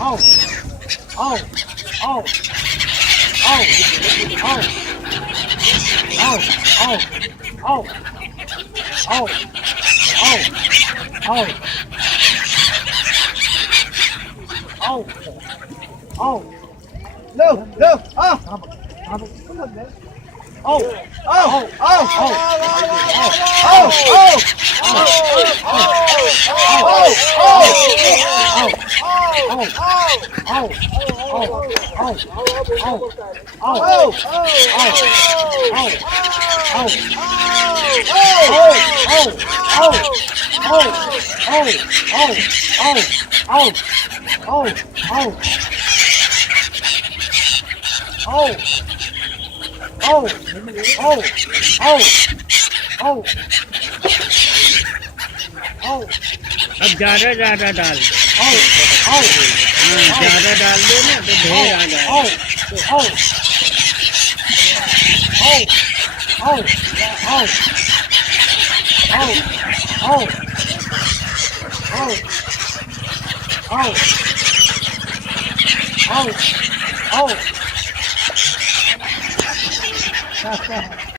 Oh, oh, oh, oh, oh, oh, oh, oh, oh, oh, oh, oh, Lưu, Lưu, oh, oh, oh, oh, oh, अब ज़्यादा डाल दो। हाँ, ज़्यादा डाल दो ना तो ढेर आ जाएगा। oh.